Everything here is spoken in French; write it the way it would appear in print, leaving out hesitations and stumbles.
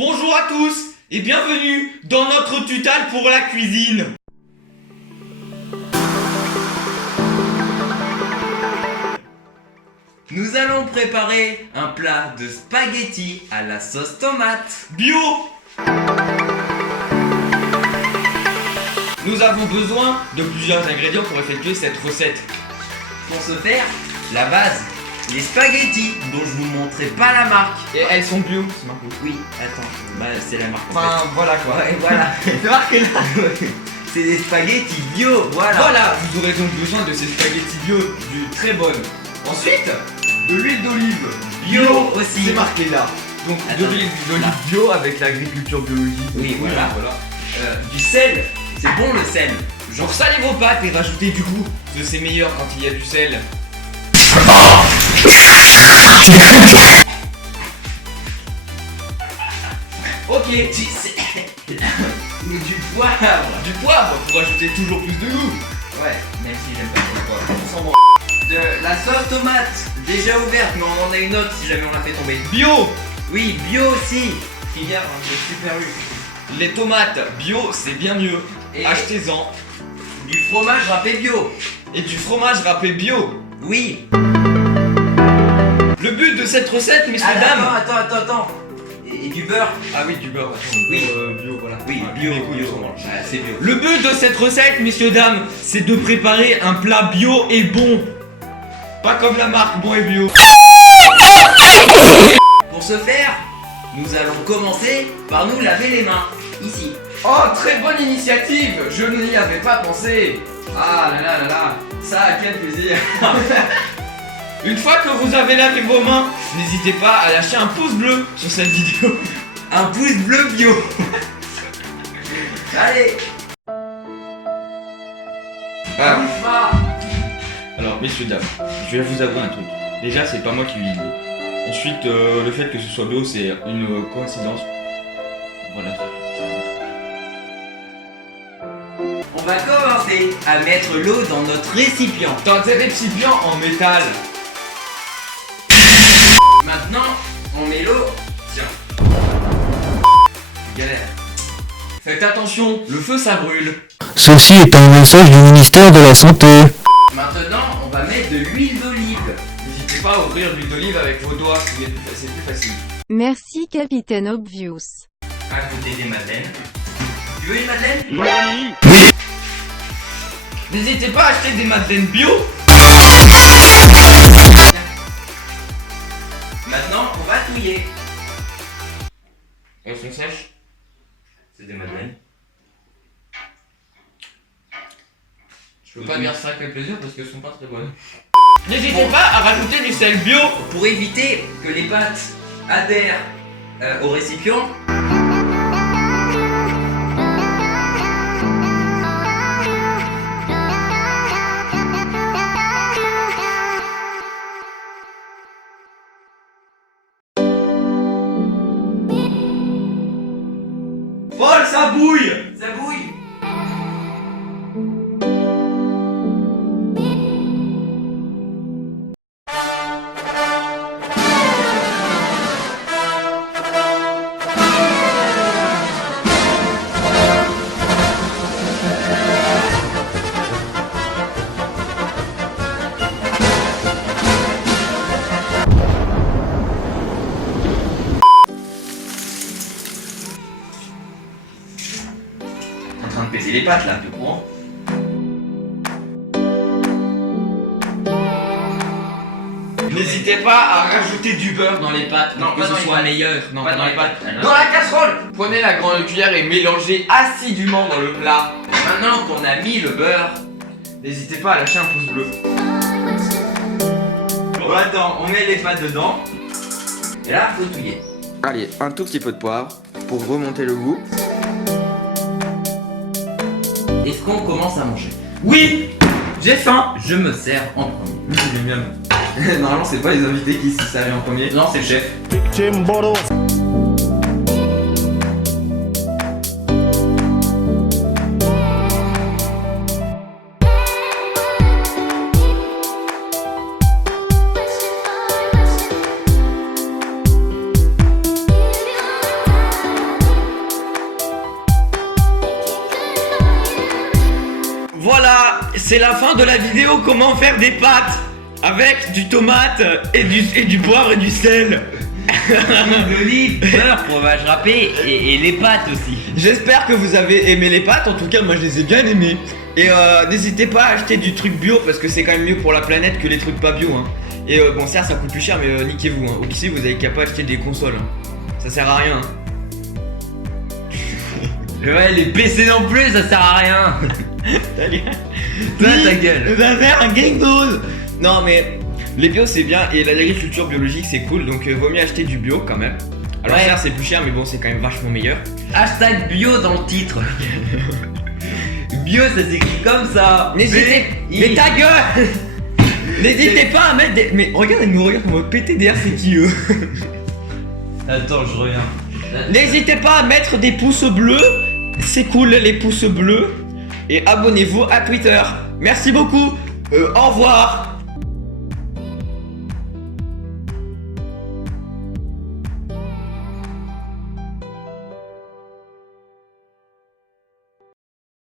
Bonjour à tous et bienvenue dans notre tutal pour la cuisine. Nous allons préparer un plat de spaghettis à la sauce tomate. Bio. Nous avons besoin de plusieurs ingrédients pour effectuer cette recette. Pour ce faire, la base, les spaghettis dont je vous montrerai pas la marque. Et elles sont bio, c'est marqué. Oui, attends, bah, c'est la marque. Enfin voilà quoi. Ouais, voilà. C'est marqué là. C'est des spaghettis bio, voilà. Voilà, vous aurez donc besoin de ces spaghettis bio du très bonnes. Ensuite, de l'huile d'olive Bio aussi. C'est marqué là. Donc de Attends, l'huile d'olive là. bio avec l'agriculture biologique. Oui, voilà. Du sel, c'est bon le sel. Genre saler vos pâtes et rajouter du goût, parce que c'est meilleur quand il y a du sel. Ok, du sel. Et du poivre. Du poivre pour ajouter toujours plus de goût. Ouais, même si j'aime pas trop le poivre. On s'en branle. De la sauce tomate, déjà ouverte, mais on en a une autre si jamais on la fait tomber. Bio. Oui, bio aussi. Filière de Super U. Les tomates bio c'est bien mieux. Et Achetez-en. du fromage râpé bio. Et du fromage râpé bio. Oui. Le but de cette recette, messieurs, Ah, dames. attends. Et du beurre. Ah oui, du beurre. Oui. Bio, voilà. Oui, Ouais, bio, les couilles, bio. on s'en branle. Ah, c'est bio. Le but de cette recette, messieurs, dames, c'est de préparer un plat bio et bon. Pas comme la marque Bon et Bio. Pour ce faire, nous allons commencer par nous laver les mains. Ici. Oh, très bonne initiative. Je n'y avais pas pensé. Ah là là là là. Ça, quel plaisir. Une fois que vous avez lavé vos mains, n'hésitez pas à lâcher un pouce bleu sur cette vidéo. Un pouce bleu bio. Allez. Ah. Va. Alors, messieurs, dames, je vais vous avouer un truc. Déjà, c'est pas moi qui l'ai dit. Ensuite, le fait que ce soit bio, c'est une coïncidence. Voilà. On va commencer à mettre l'eau dans notre récipient. Dans des récipients en métal. Maintenant, on met l'eau. Tiens. Galère. Faites attention, le feu ça brûle. Ceci est un message du ministère de la Santé. Maintenant, on va mettre de l'huile d'olive. N'hésitez pas à ouvrir l'huile d'olive avec vos doigts, c'est plus facile. Merci Capitaine Obvious. À côté des madeleines. Tu veux une madeleine? Oui. N'hésitez pas à acheter des madeleines bio. Maintenant, on va touiller. Elles sont sèches. C'est des madeleines. Je peux pas dire ça avec plaisir parce qu'elles sont pas très bonnes. N'hésitez pas à rajouter du sel bio. Pour éviter que les pâtes adhèrent au récipient, Paul, ça bouille. ça bouille. En train de peser les pâtes là, tu comprends? N'hésitez pas à rajouter du beurre dans les pâtes Non, pour que pas ce dans les soit pâtes. meilleur. Non, pas dans les pâtes. Dans la casserole. Prenez la grande cuillère et mélangez assidûment dans le plat. Maintenant qu'on a mis le beurre, N'hésitez pas à lâcher un pouce bleu. bon, attends, on met les pâtes dedans. Et là, faut touiller. Allez, un tout petit peu de poivre pour remonter le goût. Est-ce qu'on commence à manger? Oui, j'ai faim. Je me sers en premier. Oui, j'aime bien. Normalement, c'est pas les invités qui se servent en premier. Non, c'est le chef. c'est la fin de la vidéo comment faire des pâtes avec du tomate et du poivre et du sel. L'olive, beurre, fromage râpé et les pâtes aussi. J'espère que vous avez aimé les pâtes, en tout cas moi je les ai bien aimées. Et n'hésitez pas à acheter du truc bio parce que c'est quand même mieux pour la planète que les trucs pas bio hein. Et bon certes ça coûte plus cher mais niquez-vous hein. Au lycée vous avez qu'à pas acheter des consoles hein. Ça sert à rien hein. Ouais, les PC non plus, ça sert à rien. Ta gueule. Toi, ta gueule. Va faire un game dose. Non mais les bio c'est bien et l'agriculture biologique c'est cool donc vaut mieux acheter du bio quand même. Alors Ouais. certes c'est plus cher mais bon c'est quand même vachement meilleur. Hashtag bio dans le titre. Bio, ça s'écrit comme ça. N'hésitez mais ta gueule. N'hésitez pas à mettre des... Mais regarde, elle nous regarde en mode PTDR, c'est qui eux? Attends, je reviens. N'hésitez pas à mettre des pouces bleus. C'est cool les pouces bleus. Et abonnez-vous à Twitter. Merci beaucoup. Au revoir.